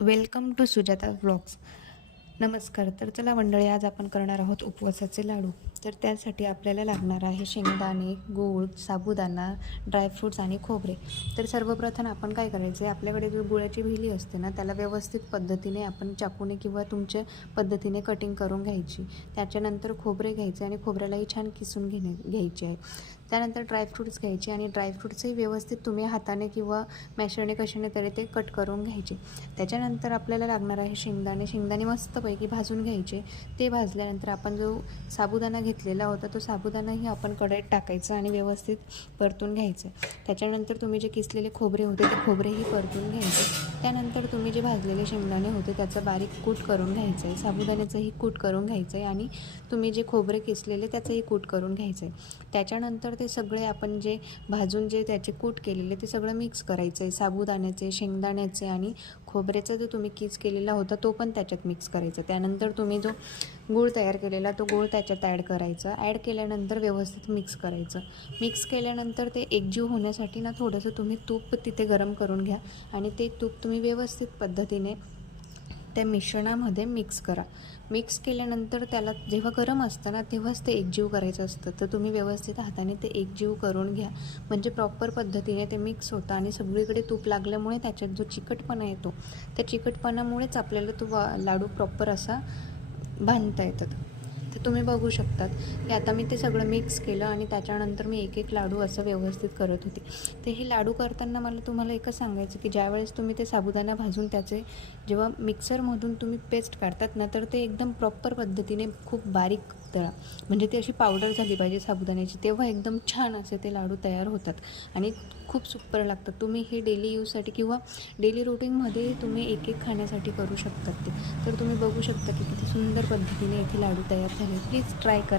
Welcome to Sujata vlogs. नमस्कार. तर चला मंडळी, आज आपण करणार आहोत उपवासाचे लाडू. तर त्यासाठी आपल्याला लागणार आहे शेंगदाणे, गूळ, साबुदाणा, ड्रायफ्रूट्स आणि खोबरे. तर सर्वप्रथम आपण काय करायचं आहे, आपल्याकडे जो गुळाची भेली असते ना, त्याला व्यवस्थित पद्धतीने आपण चाकूने किंवा तुमच्या पद्धतीने कटिंग करून घ्यायची. त्याच्यानंतर खोबरे घ्यायचे आणि खोबऱ्यालाही छान किसून घ्यायचे आहे. त्यानंतर ड्रायफ्रूट्स घ्यायचे आणि ड्रायफ्रूट्सही व्यवस्थित तुम्ही हाताने किंवा मॅशरने कशाने तरी ते कट करून घ्यायचे. त्याच्यानंतर आपल्याला लागणार आहे शेंगदाणे मस्तपैकी भाजून घ्यायचे. ते भाजल्यानंतर आपण जो साबुदाणा घेतलेला होता तो साबुदाणाही आपण कढईत टाकायचा आणि व्यवस्थित परतून घ्यायचं. त्याच्यानंतर तुम्ही जे किसलेले खोबरे होते ते खोबरेही परतून घ्यायचे. त्यानंतर तुम्ही जे भाजलेले शेंगदाणे होते त्याचं बारीक कूट करून घ्यायचं आहे, साबुदाण्याचंही कूट करून घ्यायचं आहे आणि तुम्ही जे खोबरे किसलेले त्याचंही कूट करून घ्यायचं आहे. त्याच्यानंतर ते सगळे आपण जे भाजून जे त्याचे कूट केलेले ते सगळं मिक्स करायचं आहे. साबुदाण्याचे, शेंगदाण्याचे आणि खोबऱ्याचा जो तुम्ही किस केलेला होता तो पण त्याच्यात मिक्स करायचा. त्यानंतर तुम्ही जो गूळ तयार केलेला तो गूळ त्याच्यात ॲड केल्यानंतर व्यवस्थित मिक्स करायचं. मिक्स केल्यानंतर ते एकजीव होण्यासाठी ना थोडंसं तुम्ही तूप तिथे गरम करून घ्या आणि ते तूप तुम्ही व्यवस्थित पद्धतीने त्या मिश्रणामध्ये मिक्स करा. मिक्स केल्यानंतर त्याला जेव्हा गरम असतं ना तेव्हाच ते एकजीव करायचं असतं. तर तुम्ही व्यवस्थित हाताने ते एकजीव करून घ्या, म्हणजे प्रॉपर पद्धतीने ते मिक्स होतं आणि सगळीकडे तूप लागल्यामुळे त्याच्यात जो चिकटपणा येतो त्या चिकटपणामुळेच आपल्याला तो लाडू प्रॉपर असा बांधता येतात. तर तुम्ही बघू शकतात की आता मी ते सगळं मिक्स केलं आणि त्याच्यानंतर मी एक एक लाडू असं व्यवस्थित करत होते. तर हे लाडू करताना मला तुम्हाला एकच सांगायचं की ज्यावेळेस तुम्ही ते साबुदाणा भाजून त्याचे जेव्हा मिक्सरमधून तुम्ही पेस्ट काढतात ना तर ते एकदम प्रॉपर पद्धतीने खूप बारीक तळा, म्हणजे ती अशी पावडर झाली पाहिजे साबुदाण्याची, तेव्हा एकदम छान असे ते लाडू तयार होतात आणि खूप सुपर लागतात. तुम्ही हे डेली यूजसाठी किंवा डेली रुटीनमध्ये तुम्ही एक एक खाण्यासाठी करू शकतात ते. तर तुम्ही बघू शकता की किती सुंदर पद्धतीने इथे लाडू तयार झाले. प्लीज ट्राय करा.